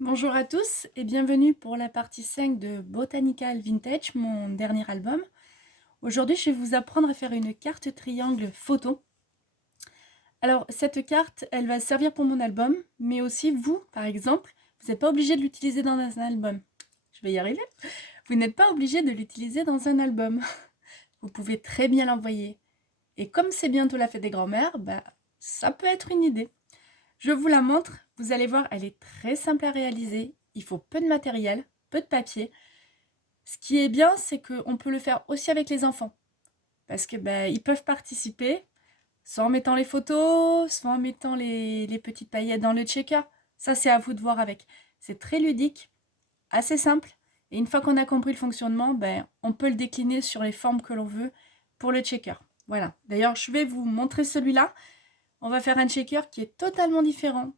Bonjour à tous et bienvenue pour la partie 5 de Botanical Vintage, mon dernier album. Aujourd'hui, je vais vous apprendre à faire une carte triangle photo. Alors, cette carte, elle va servir pour mon album, mais aussi vous, par exemple, vous n'êtes pas obligé de l'utiliser dans un album. Je vais y arriver. Vous n'êtes pas obligé de l'utiliser dans un album. Vous pouvez très bien l'envoyer. Et comme c'est bientôt la fête des grands-mères, ça peut être une idée. Je vous la montre, vous allez voir, elle est très simple à réaliser. Il faut peu de matériel, peu de papier. Ce qui est bien, c'est qu'on peut le faire aussi avec les enfants. Parce que ils peuvent participer, soit en mettant les photos, soit en mettant les petites paillettes dans le checker. Ça, c'est à vous de voir avec. C'est très ludique, assez simple. Et une fois qu'on a compris le fonctionnement, on peut le décliner sur les formes que l'on veut pour le checker. Voilà. D'ailleurs, je vais vous montrer celui-là. On va faire un checker qui est totalement différent,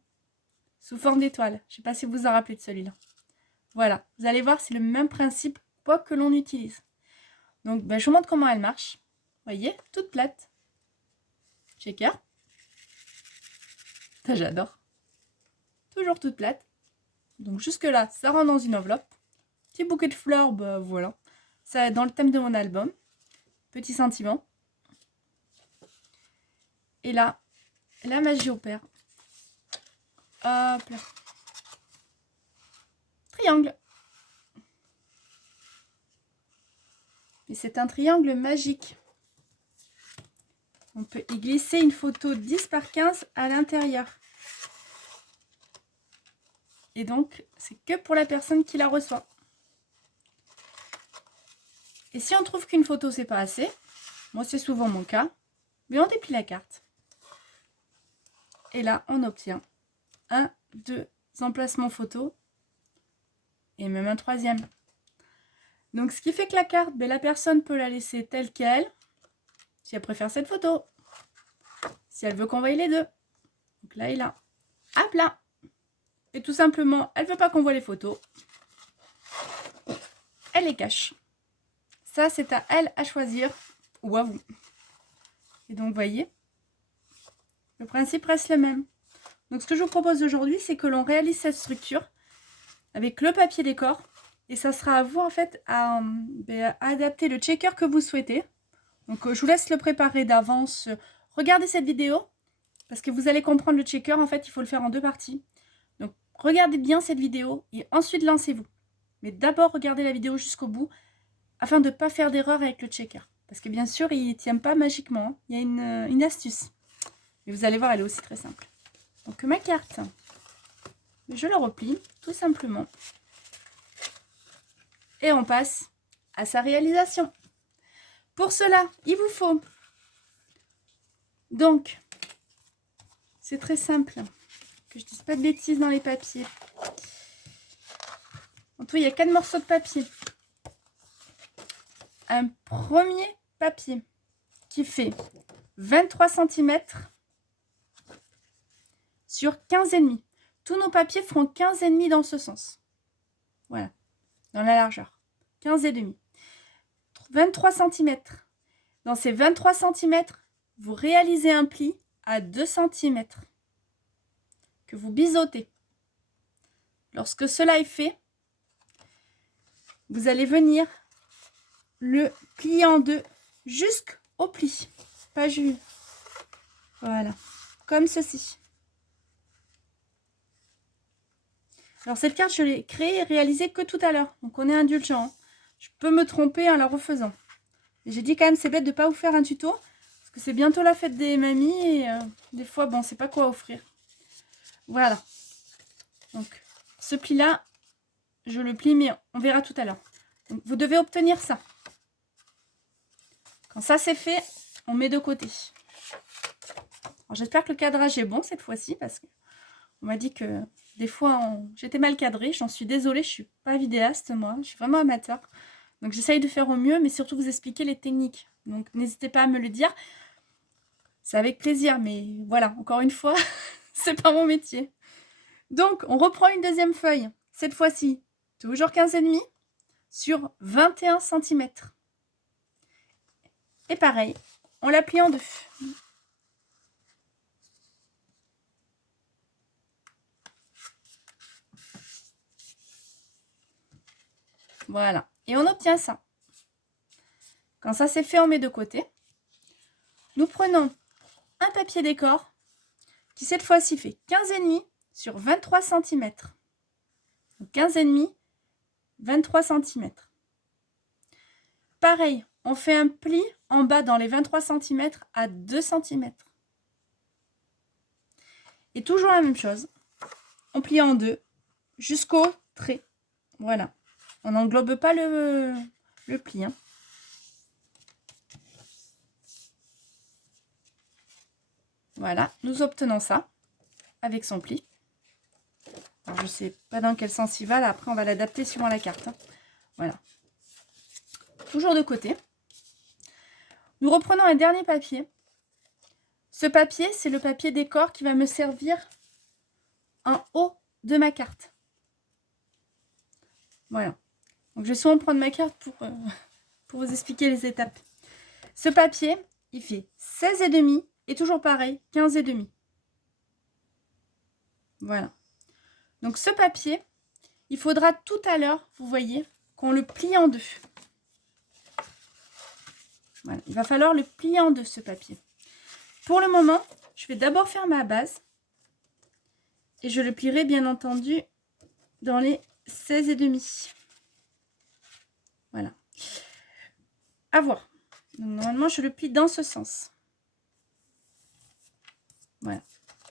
sous forme d'étoile. Je ne sais pas si vous vous en rappelez de celui-là. Voilà. Vous allez voir, c'est le même principe, quoi que l'on utilise. Donc, je vous montre comment elle marche. Vous voyez, toute plate. Shaker. Ça, j'adore. Toujours toute plate. Donc, jusque-là, ça rentre dans une enveloppe. Petit bouquet de fleurs, voilà. Ça est dans le thème de mon album. Petit sentiment. Et là, la magie opère. Hop là. Triangle. Et c'est un triangle magique. On peut y glisser une photo 10 par 15 à l'intérieur. Et donc, c'est que pour la personne qui la reçoit. Et si on trouve qu'une photo, c'est pas assez, moi c'est souvent mon cas, mais on déplie la carte. Et là, on obtient deux emplacements photo et même un troisième. Donc, ce qui fait que la carte, la personne peut la laisser telle qu'elle, si elle préfère cette photo, si elle veut qu'on voie les deux. Donc là et là. Hop là. Et tout simplement, elle veut pas qu'on voit les photos. Elle les cache. Ça, c'est à elle à choisir, ou à vous. Et donc, vous voyez, le principe reste le même. Donc, ce que je vous propose aujourd'hui, c'est que l'on réalise cette structure avec le papier décor. Et ça sera à vous, en fait, à adapter le checker que vous souhaitez. Donc, je vous laisse le préparer d'avance. Regardez cette vidéo, parce que vous allez comprendre le checker. En fait, il faut le faire en deux parties. Donc, regardez bien cette vidéo et ensuite lancez-vous. Mais d'abord, regardez la vidéo jusqu'au bout, afin de ne pas faire d'erreur avec le checker. Parce que bien sûr, il ne tient pas magiquement. Hein. Il y a une astuce. Mais vous allez voir, elle est aussi très simple. Donc, ma carte, je la replie, tout simplement. Et on passe à sa réalisation. Pour cela, il vous faut... Donc, c'est très simple. Que je ne dise pas de bêtises dans les papiers. En tout, il y a 4 morceaux de papier. Un premier papier qui fait 23 cm sur 15,5. Tous nos papiers feront 15,5 dans ce sens. Voilà, dans la largeur. 15,5. 23 cm. Dans ces 23 cm, vous réalisez un pli à 2 cm que vous biseautez. Lorsque cela est fait, vous allez venir le plier en deux jusqu'au pli. Pas juste. Voilà, comme ceci. Alors cette carte, je l'ai créée et réalisée que tout à l'heure. Donc on est indulgent. Hein. Je peux me tromper en la refaisant. J'ai dit quand même, c'est bête de ne pas vous faire un tuto. Parce que c'est bientôt la fête des mamies. Et des fois, bon, c'est pas quoi offrir. Voilà. Donc, ce pli-là, je le plie, mais on verra tout à l'heure. Vous devez obtenir ça. Quand ça c'est fait, on met de côté. J'espère que le cadrage est bon cette fois-ci. Parce qu'on m'a dit que des fois, j'étais mal cadrée. J'en suis désolée, je ne suis pas vidéaste, moi. Je suis vraiment amateur. Donc, j'essaye de faire au mieux, mais surtout vous expliquer les techniques. Donc, n'hésitez pas à me le dire. C'est avec plaisir, mais voilà, encore une fois, c'est pas mon métier. Donc, on reprend une deuxième feuille. Cette fois-ci, toujours 15,5 sur 21 cm. Et pareil, on la plie en deux. Voilà. Et on obtient ça. Quand ça c'est fait, on met de côté. Nous prenons un papier décor qui cette fois-ci fait 15,5 sur 23 cm. 15,5, 23 cm. Pareil, on fait un pli en bas dans les 23 cm à 2 cm. Et toujours la même chose. On plie en deux jusqu'au trait. Voilà. On n'englobe pas le pli. Hein. Voilà, nous obtenons ça avec son pli. Alors, je ne sais pas dans quel sens il va. Là, après, on va l'adapter suivant la carte. Hein. Voilà. Toujours de côté. Nous reprenons un dernier papier. Ce papier, c'est le papier décor qui va me servir en haut de ma carte. Voilà. Donc, je vais souvent prendre ma carte pour vous expliquer les étapes. Ce papier, il fait 16,5 et toujours pareil, 15,5. Voilà. Donc, ce papier, il faudra tout à l'heure, vous voyez, qu'on le plie en deux. Voilà. Il va falloir le plier en deux, ce papier. Pour le moment, je vais d'abord faire ma base. Et je le plierai, bien entendu, dans les 16,5. Voilà. À voir. Donc, normalement, je le plie dans ce sens. Voilà.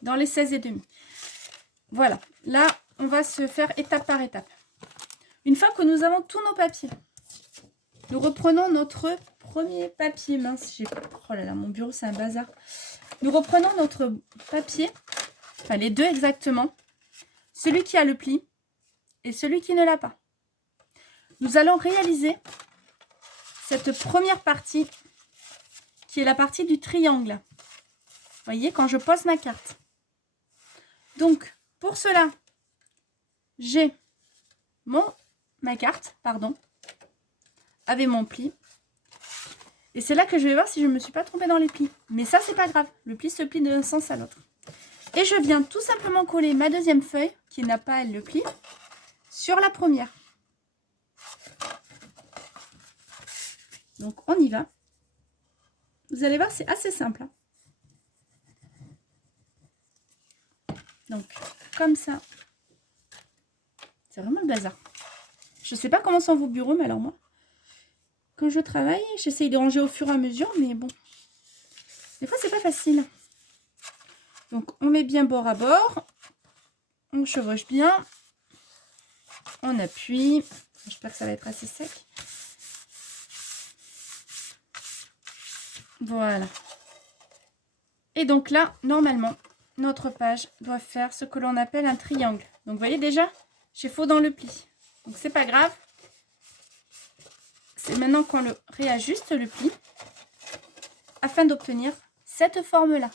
Dans les 16,5. Voilà. Là, on va se faire étape par étape. Une fois que nous avons tous nos papiers, nous reprenons notre premier papier. Mince, oh là là, mon bureau, c'est un bazar. Nous reprenons notre papier, enfin les deux exactement, celui qui a le pli et celui qui ne l'a pas. Nous allons réaliser cette première partie qui est la partie du triangle. Vous voyez, quand je pose ma carte. Donc, pour cela, j'ai ma carte, avec mon pli. Et c'est là que je vais voir si je ne me suis pas trompée dans les plis. Mais ça, c'est pas grave. Le pli se plie d'un sens à l'autre. Et je viens tout simplement coller ma deuxième feuille, qui n'a pas, elle, le pli, sur la première. Donc, on y va. Vous allez voir, c'est assez simple. Hein. Donc, comme ça. C'est vraiment le bazar. Je ne sais pas comment sont vos bureaux, mais alors moi, quand je travaille, j'essaye de ranger au fur et à mesure, mais bon. Des fois, c'est pas facile. Donc, on met bien bord à bord. On chevauche bien. On appuie. J'espère que ça va être assez sec. Voilà. Et donc là, normalement, notre page doit faire ce que l'on appelle un triangle. Donc, vous voyez déjà, j'ai faux dans le pli. Donc, c'est pas grave. C'est maintenant qu'on le réajuste, le pli, afin d'obtenir cette forme-là.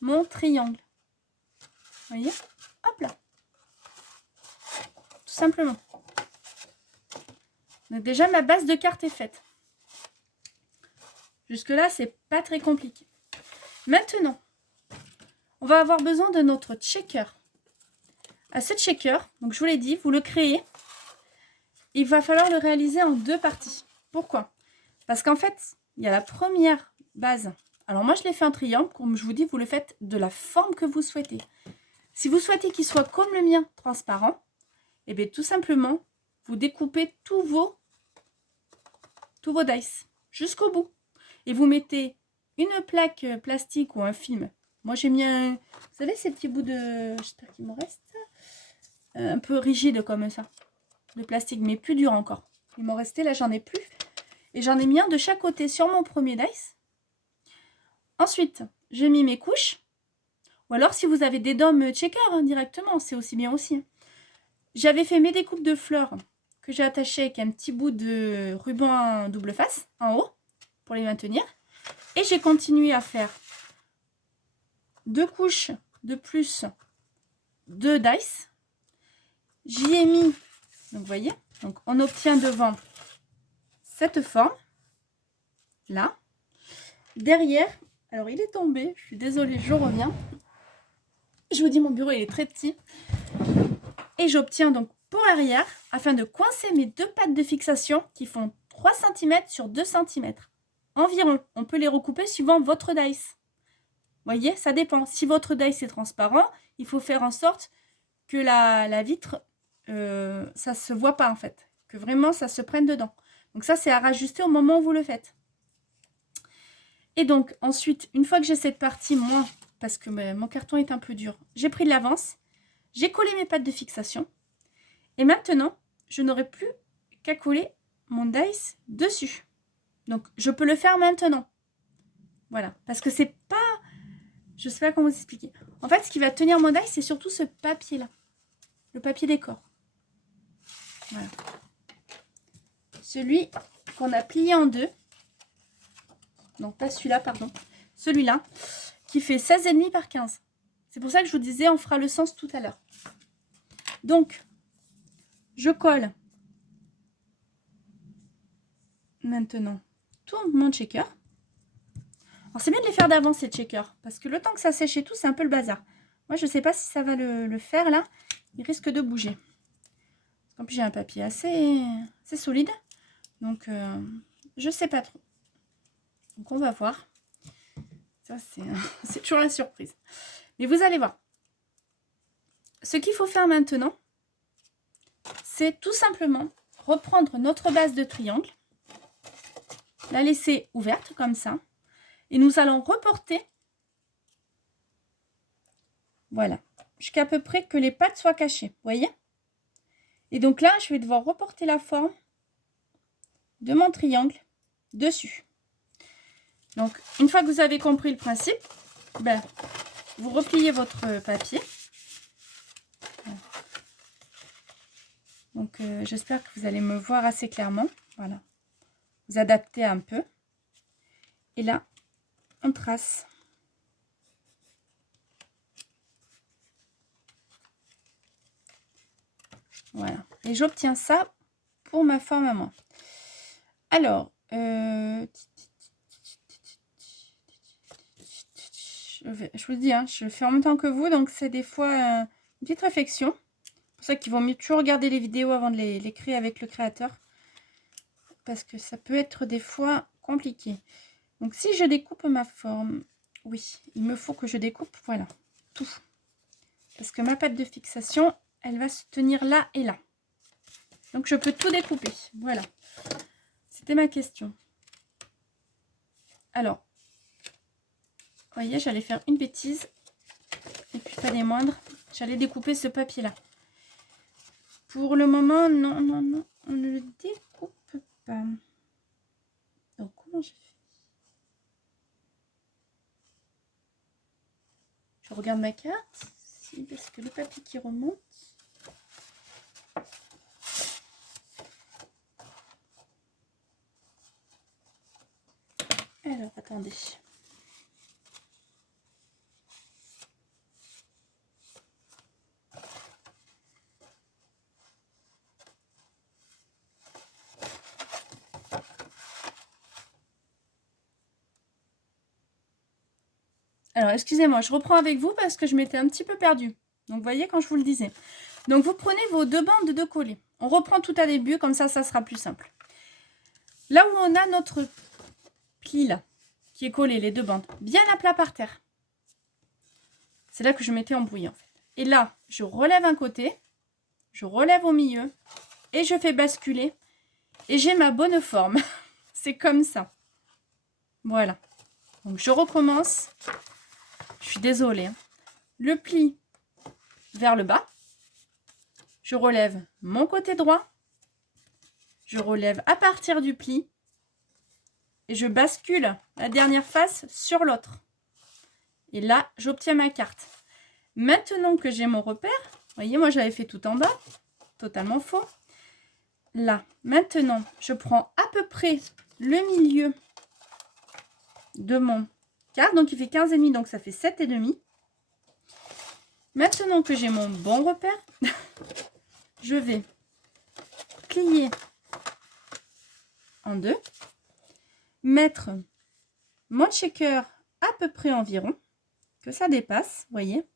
Mon triangle. Vous voyez? Hop là. Tout simplement. Donc déjà, ma base de carte est faite. Jusque-là, c'est pas très compliqué. Maintenant, on va avoir besoin de notre checker. À ce checker, donc je vous l'ai dit, vous le créez. Il va falloir le réaliser en deux parties. Pourquoi? Parce qu'en fait, il y a la première base. Alors moi, je l'ai fait en triangle. Comme je vous dis, vous le faites de la forme que vous souhaitez. Si vous souhaitez qu'il soit comme le mien, transparent, et bien tout simplement, vous découpez tous vos dice jusqu'au bout. Et vous mettez une plaque plastique ou un film. Moi, j'ai mis un... Vous savez, ces petits bouts de... J'espère qu'il me reste. Un peu rigide comme ça. De plastique, mais plus dur encore. Il m'en restait, là, j'en ai plus. Et j'en ai mis un de chaque côté sur mon premier dice. Ensuite, j'ai mis mes couches. Ou alors, si vous avez des dômes checker directement, c'est aussi bien aussi. J'avais fait mes découpes de fleurs que j'ai attachées avec un petit bout de ruban double face en haut pour les maintenir. Et j'ai continué à faire deux couches de plus de dice. J'y ai mis, donc vous voyez, donc on obtient devant cette forme, là. Derrière, alors il est tombé, je suis désolée, je reviens. Je vous dis, mon bureau il est très petit. Et j'obtiens donc pour l'arrière afin de coincer mes deux pattes de fixation qui font 3 cm sur 2 cm environ. On peut les recouper suivant votre dice. Vous voyez, ça dépend. Si votre dice est transparent, il faut faire en sorte que la vitre, ça ne se voit pas en fait. Que vraiment ça se prenne dedans. Donc ça, c'est à rajuster au moment où vous le faites. Et donc, ensuite, une fois que j'ai cette partie, moi, parce que mon carton est un peu dur, j'ai pris de l'avance, j'ai collé mes pattes de fixation. Et maintenant, je n'aurai plus qu'à coller mon dice dessus. Donc, je peux le faire maintenant. Voilà, parce que c'est pas... Je sais pas comment vous expliquer. En fait, ce qui va tenir mon dice, c'est surtout ce papier-là. Le papier décor. Voilà. Celui qu'on a plié en deux. Non, pas celui-là, pardon. Celui-là, qui fait 16,5 par 15. C'est pour ça que je vous disais, on fera le sens tout à l'heure. Donc, je colle maintenant tout mon checker. Alors, c'est bien de les faire d'avance, ces checkers, parce que le temps que ça sèche et tout, c'est un peu le bazar. Moi, je ne sais pas si ça va le faire, là. Il risque de bouger. En plus, j'ai un papier assez solide. Donc, je ne sais pas trop. Donc, on va voir. Ça, c'est toujours la surprise. Mais vous allez voir. Ce qu'il faut faire maintenant, c'est tout simplement reprendre notre base de triangle, la laisser ouverte comme ça, et nous allons reporter, voilà, jusqu'à peu près que les pattes soient cachées, vous voyez? Et donc là, je vais devoir reporter la forme de mon triangle dessus. Donc, une fois que vous avez compris le principe, ben, vous repliez votre papier. Donc, j'espère que vous allez me voir assez clairement. Voilà. Vous adaptez un peu. Et là, on trace. Voilà. Et j'obtiens ça pour ma forme à moi. Alors, je vous dis, hein, je fais en même temps que vous, donc c'est des fois une petite réflexion. C'est pour ça qu'il vaut mieux toujours regarder les vidéos avant de les créer avec le créateur. Parce que ça peut être des fois compliqué. Donc si je découpe ma forme, oui, il me faut que je découpe, voilà, tout. Parce que ma patte de fixation, elle va se tenir là et là. Donc je peux tout découper, voilà. C'était ma question. Alors, vous voyez, j'allais faire une bêtise. Et puis pas des moindres, j'allais découper ce papier-là. Pour le moment, non, non, non, on ne le découpe pas. Donc comment je fais? Je regarde ma carte, si, parce que le papier qui remonte. Alors, attendez. Alors, excusez-moi, je reprends avec vous parce que je m'étais un petit peu perdue. Donc, vous voyez, quand je vous le disais. Donc, vous prenez vos deux bandes de coller. On reprend tout à début, comme ça sera plus simple. Là où on a notre pli, là, qui est collé, les deux bandes, bien à plat par terre. C'est là que je m'étais embrouillée, en fait. Et là, je relève un côté, je relève au milieu, et je fais basculer. Et j'ai ma bonne forme. C'est comme ça. Voilà. Donc, je recommence. Je suis désolée. Le pli vers le bas. Je relève mon côté droit. Je relève à partir du pli. Et je bascule la dernière face sur l'autre. Et là, j'obtiens ma carte. Maintenant que j'ai mon repère, vous voyez, moi j'avais fait tout en bas. Totalement faux. Là, maintenant, je prends à peu près le milieu de mon carte. Donc, il fait 15,5, donc ça fait 7,5. Maintenant que j'ai mon bon repère, je vais plier en deux, mettre mon checker à peu près environ, que ça dépasse, vous voyez.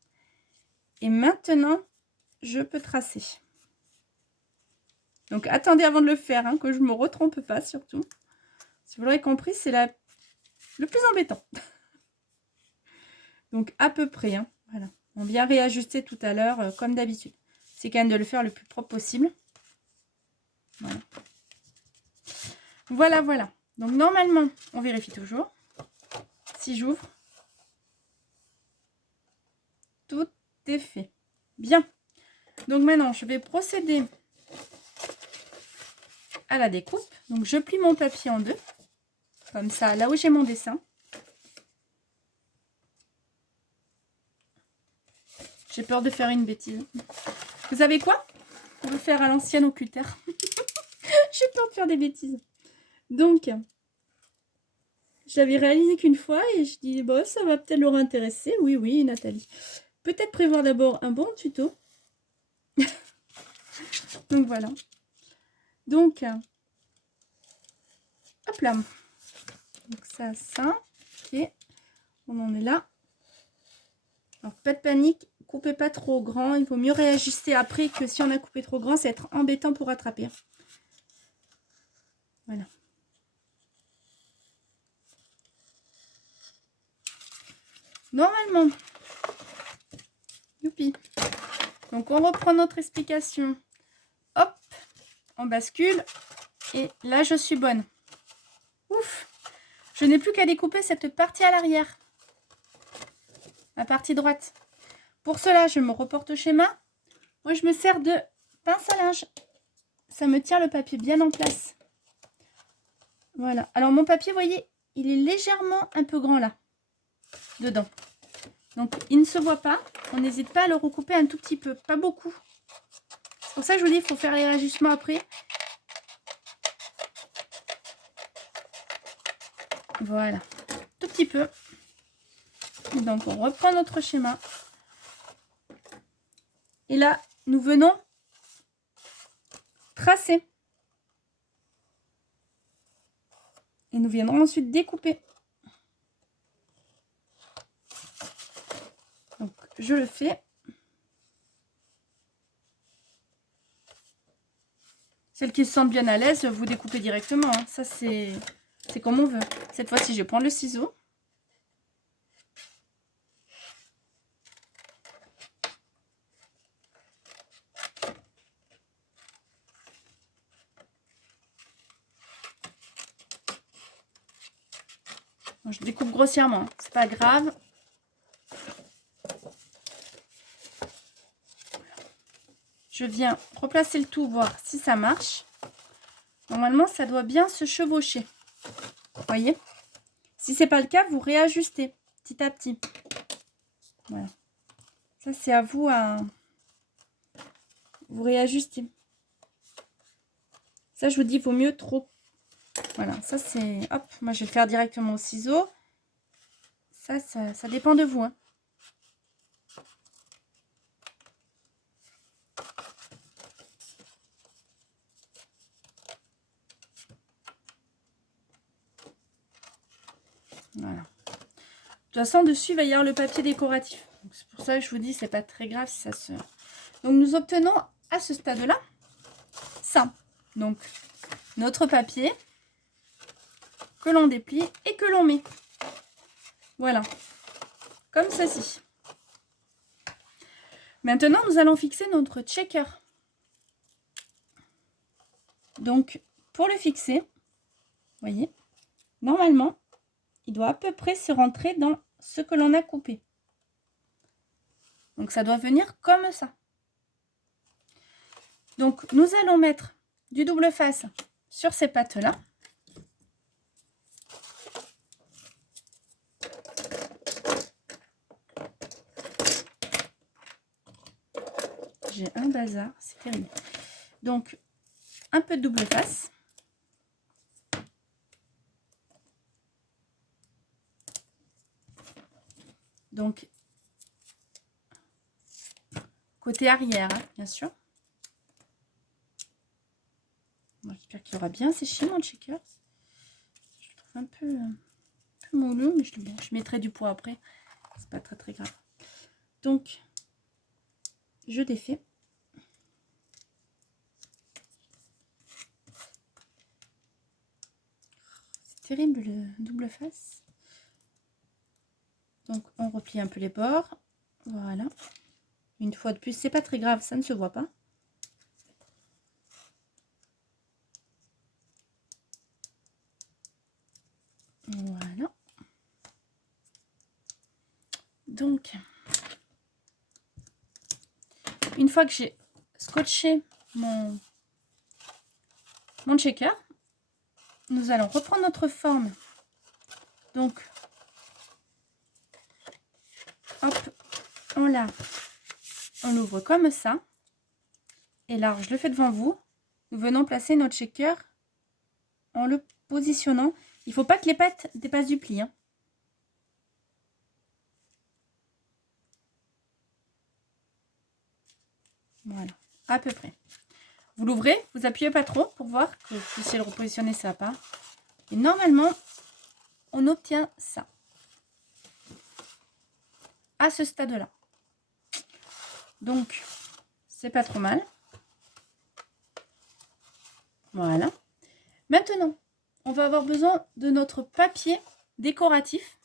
Et maintenant, je peux tracer. Donc attendez avant de le faire, hein, que je ne me retrompe pas surtout. Si vous l'aurez compris, c'est le plus embêtant. Donc à peu près, hein, voilà. On vient réajuster tout à l'heure comme d'habitude. C'est quand même de le faire le plus propre possible. Voilà. Voilà, voilà. Donc normalement, on vérifie toujours. Si j'ouvre, tout est fait. Bien. Donc maintenant, je vais procéder à la découpe. Donc je plie mon papier en deux. Comme ça, là où j'ai mon dessin. J'ai peur de faire une bêtise. Vous savez quoi? On va faire à l'ancienne au cutter. J'ai peur de faire des bêtises. Donc, j'avais réalisé qu'une fois et je dis, bon, ça va peut-être leur intéresser. Oui, oui, Nathalie. Peut-être prévoir d'abord un bon tuto. Donc, voilà. Donc, hop là. Donc, ça. Ok. On en est là. Alors, pas de panique. Coupez pas trop grand. Il vaut mieux réajuster après que si on a coupé trop grand, ça va être embêtant pour rattraper. Voilà. Normalement. Youpi. Donc, on reprend notre explication. Hop. On bascule. Et là, je suis bonne. Ouf. Je n'ai plus qu'à découper cette partie à l'arrière. La partie droite. Pour cela, je me reporte au schéma. Moi, je me sers de pince à linge. Ça me tient le papier bien en place. Voilà. Alors, mon papier, vous voyez, il est légèrement un peu grand là. Dedans. Donc, il ne se voit pas. On n'hésite pas à le recouper un tout petit peu. Pas beaucoup. C'est pour ça que je vous dis, il faut faire les ajustements après. Voilà. Tout petit peu. Donc, on reprend notre schéma. Et là, nous venons tracer. Et nous viendrons ensuite découper. Donc, je le fais. Celles qui se sentent bien à l'aise, vous découpez directement. Hein. Ça, c'est comme on veut. Cette fois-ci, je vais prendre le ciseau. Je découpe grossièrement, c'est pas grave. Je viens replacer le tout, voir si ça marche. Normalement, ça doit bien se chevaucher. Vous voyez? Si c'est pas le cas, vous réajustez petit à petit. Voilà. Ça, c'est à vous à vous réajuster. Ça, je vous dis, il vaut mieux trop. Voilà, ça c'est... Hop, moi je vais le faire directement au ciseau. Ça dépend de vous. Hein. Voilà. De toute façon, dessus, il va y avoir le papier décoratif. C'est pour ça que je vous dis, c'est pas très grave si ça se... Donc, nous obtenons à ce stade-là ça. Donc, notre papier que l'on déplie et que l'on met. Voilà. Comme ceci. Maintenant, nous allons fixer notre checker. Donc, pour le fixer, vous voyez, normalement, il doit à peu près se rentrer dans ce que l'on a coupé. Donc, ça doit venir comme ça. Donc, nous allons mettre du double face sur ces pattes-là. J'ai un bazar, c'est terrible. Donc, un peu de double face. Donc, côté arrière, hein, bien sûr. Bon, j'espère qu'il aura bien séché mon checker. Je le trouve un peu moulu, mais je mettrai du poids après. C'est pas très très grave. Donc, je défais. terrible le double face. Donc on replie un peu les bords. Voilà. Une fois de plus, c'est pas très grave, ça ne se voit pas. Voilà. Donc, une fois que j'ai scotché mon checker, nous allons reprendre notre forme. Donc, hop, on l'ouvre comme ça. Et là, je le fais devant vous. Nous venons placer notre shaker en le positionnant. Il ne faut pas que les pattes dépassent du pli, hein. Voilà, à peu près. Vous l'ouvrez, vous appuyez pas trop pour voir que vous puissiez le repositionner ça part. Et normalement, on obtient ça. À ce stade-là. Donc, c'est pas trop mal. Voilà. Maintenant, on va avoir besoin de notre papier décoratif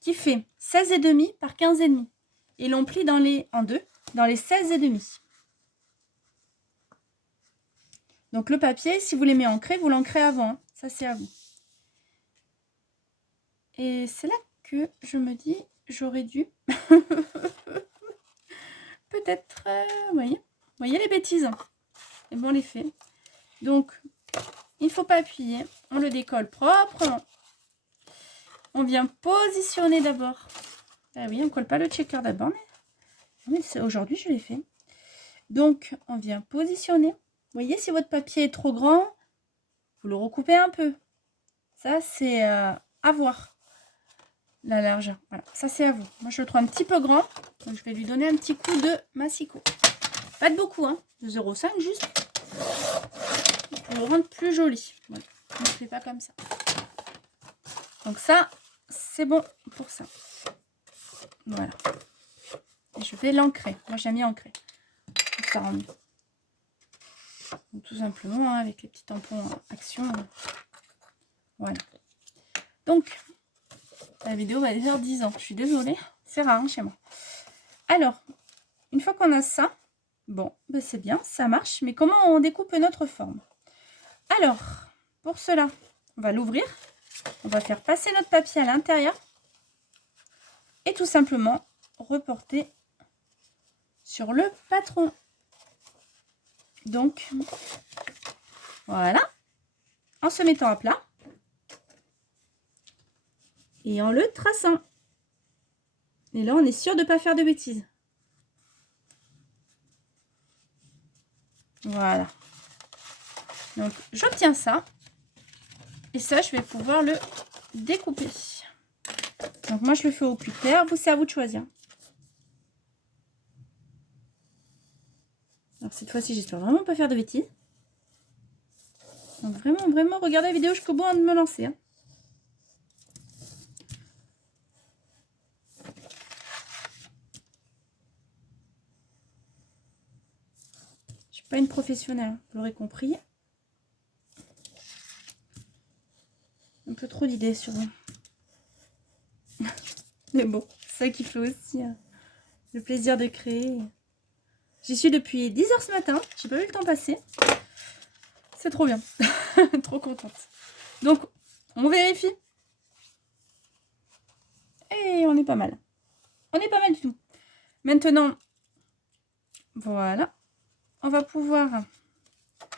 qui fait 16,5 par 15,5. Et l'on plie en deux, dans les 16,5. Donc le papier, si vous l'aimez ancré, vous l'ancrez avant. Hein. Ça, c'est à vous. Et c'est là que je me dis, j'aurais dû... Peut-être... vous voyez les bêtises. Et bon, on les fait. Donc, il ne faut pas appuyer. On le décolle proprement. On vient positionner d'abord. Ah oui, on ne colle pas le checker d'abord, mais aujourd'hui, je l'ai fait. Donc, on vient positionner. Vous voyez, si votre papier est trop grand, vous le recoupez un peu. Ça, c'est à voir. La largeur. Voilà, ça, c'est à vous. Moi, je le trouve un petit peu grand. Donc, je vais lui donner un petit coup de massicot. Pas de beaucoup, hein. De 0,5 juste. Pour le rendre plus joli. Voilà. On ne fait pas comme ça. Donc, ça, c'est bon pour ça. Voilà. Et je vais l'ancrer. Moi, j'aime bien ancrer. Ça rend mieux. Donc, tout simplement, hein, avec les petits tampons action. Voilà. Donc, la vidéo va faire 10 ans. Je suis désolée. C'est rare hein, chez moi. Alors, une fois qu'on a ça, bon, ben c'est bien, ça marche. Mais comment on découpe notre forme? Alors, pour cela, on va l'ouvrir. On va faire passer notre papier à l'intérieur. Et tout simplement, reporter sur le patron. Donc, voilà. En se mettant à plat. Et en le traçant. Et là, on est sûr de ne pas faire de bêtises. Voilà. Donc, j'obtiens ça. Et ça, je vais pouvoir le découper. Donc, moi, je le fais au cutter. Vous, c'est à vous de choisir. Alors, cette fois-ci, j'espère vraiment pas faire de bêtises. Donc, vraiment, regardez la vidéo jusqu'au bout avant de me lancer. Hein. Je suis pas une professionnelle, vous l'aurez compris. Un peu trop d'idées sur vous. Mais bon, c'est ça qui fait aussi le plaisir de créer. J'y suis depuis 10 h ce matin. J'ai pas vu le temps passer. C'est trop bien. Trop contente. Donc, on vérifie. Et on est pas mal. On est pas mal du tout. Maintenant, voilà. On va pouvoir,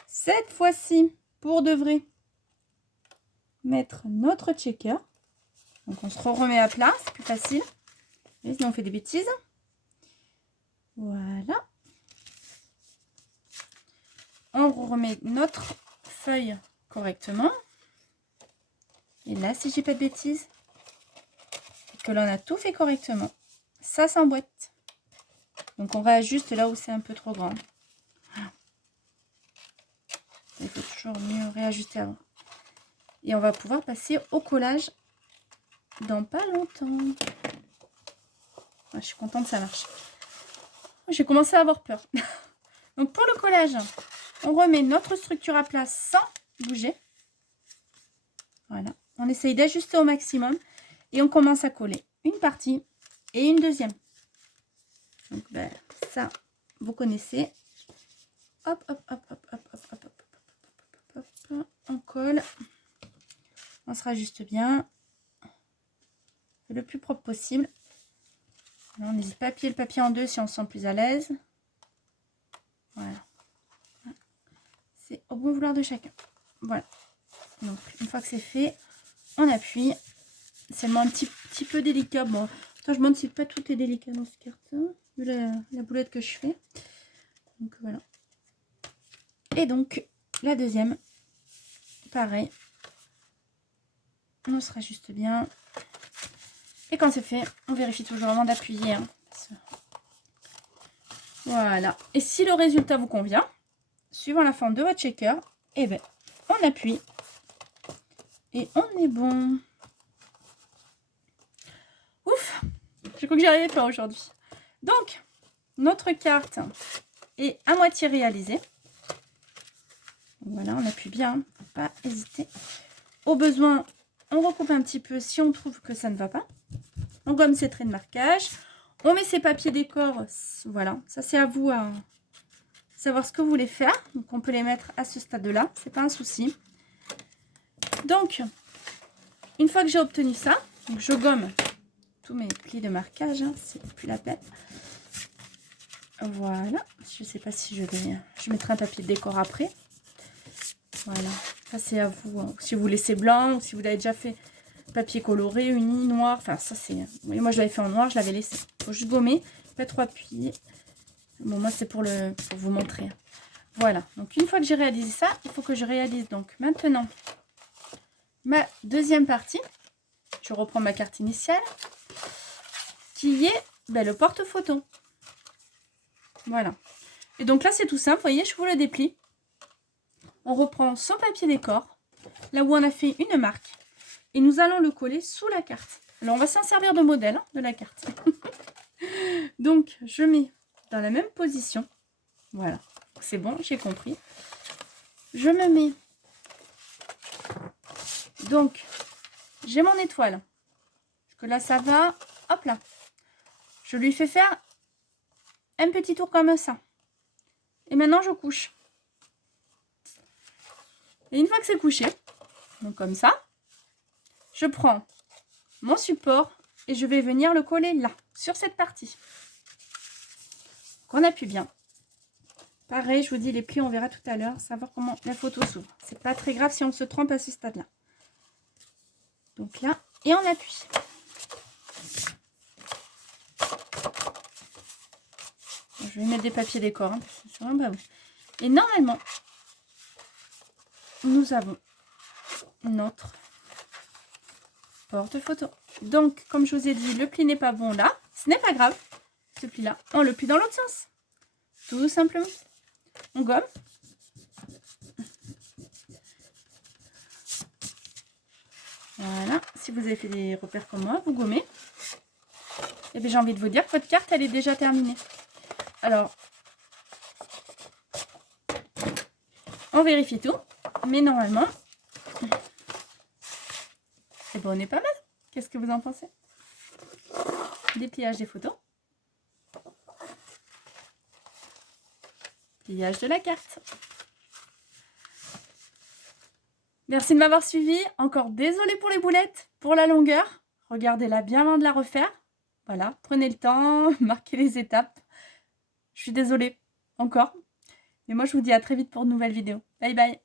cette fois-ci, pour de vrai, mettre notre checker. Donc, on se remet à plat. C'est plus facile. Et sinon, on fait des bêtises. Voilà. On remet notre feuille correctement. Et là, si j'ai pas de bêtises, que l'on a tout fait correctement, ça s'emboîte. Donc, on réajuste là où c'est un peu trop grand. Il faut toujours mieux réajuster avant. Et on va pouvoir passer au collage dans pas longtemps. Je suis contente, ça marche. J'ai commencé à avoir peur. Donc, pour le collage, on remet notre structure à plat sans bouger. Voilà. On essaye d'ajuster au maximum. Et on commence à coller une partie et une deuxième. Donc, ben, ça, vous connaissez. Hop, hop, hop, hop, hop, hop, hop, hop, hop, hop. On colle. On se rajuste bien. Le plus propre possible. Alors, on n'hésite pas à plier le papier en deux si on se sent plus à l'aise. Voilà. C'est au bon vouloir de chacun. Voilà. Donc, une fois que c'est fait, on appuie. C'est seulement un petit peu délicat. Bon, attends, je me demande si pas tout est délicat dans ce carton, vu la boulette que je fais. Donc, voilà. Et donc, la deuxième, pareil. On se rajuste bien. Et quand c'est fait, on vérifie toujours avant d'appuyer. Hein. Voilà. Et si le résultat vous convient, suivant la forme de votre shaker, eh ben, on appuie. Et on est bon. Ouf! Je crois que j'y arrivais pas aujourd'hui. Donc, notre carte est à moitié réalisée. Voilà, on appuie bien. Hein. Faut pas hésiter. Au besoin, on recoupe un petit peu si on trouve que ça ne va pas. On gomme ses traits de marquage. On met ses papiers décor. Voilà, ça c'est à vous à savoir ce que vous voulez faire. Donc on peut les mettre à ce stade-là. C'est pas un souci. Donc, une fois que j'ai obtenu ça, donc je gomme tous mes plis de marquage. Hein, c'est plus la peine. Voilà. Je sais pas si je mettrai un papier de décor après. Voilà. Ça c'est à vous. Hein. Si vous laissez blanc ou si vous avez déjà fait papier coloré, uni, noir. Enfin, ça c'est... Oui, moi je l'avais fait en noir, je l'avais laissé. Il faut juste gommer, pas trop appuyer. Bon, moi c'est pour vous montrer. Voilà. Donc une fois que j'ai réalisé ça, il faut que je réalise donc maintenant ma deuxième partie. Je reprends ma carte initiale qui est le porte-photo. Voilà. Et donc là c'est tout simple. Vous voyez, je vous le déplie. On reprend son papier décor, là où on a fait une marque. Et nous allons le coller sous la carte. Alors, on va s'en servir de modèle de la carte. Donc, je mets dans la même position. Voilà. C'est bon, j'ai compris. Je me mets. Donc, j'ai mon étoile. Parce que là, ça va. Hop là. Je lui fais faire un petit tour comme ça. Et maintenant, je couche. Et une fois que c'est couché, donc comme ça, je prends mon support et je vais venir le coller là, sur cette partie. On appuie bien. Pareil, je vous dis, les plis, on verra tout à l'heure, savoir comment la photo s'ouvre. C'est pas très grave si on se trompe à ce stade-là. Donc là, et on appuie. Je vais mettre des papiers décor, hein, c'est vraiment pas bon. Et normalement, nous avons notre porte-photo. Donc, comme je vous ai dit, le pli n'est pas bon là. Ce n'est pas grave. Ce pli-là, on le plie dans l'autre sens. Tout simplement. On gomme. Voilà. Si vous avez fait des repères comme moi, vous gommez. Et bien, j'ai envie de vous dire que votre carte, elle est déjà terminée. Alors, on vérifie tout. Mais normalement, c'est bon, on est pas mal. Qu'est-ce que vous en pensez? Dépliage des photos. Pliage de la carte. Merci de m'avoir suivi. Encore désolée pour les boulettes, pour la longueur. Regardez-la bien avant de la refaire. Voilà, prenez le temps, marquez les étapes. Je suis désolée, encore. Mais moi, je vous dis à très vite pour de nouvelles vidéos. Bye bye.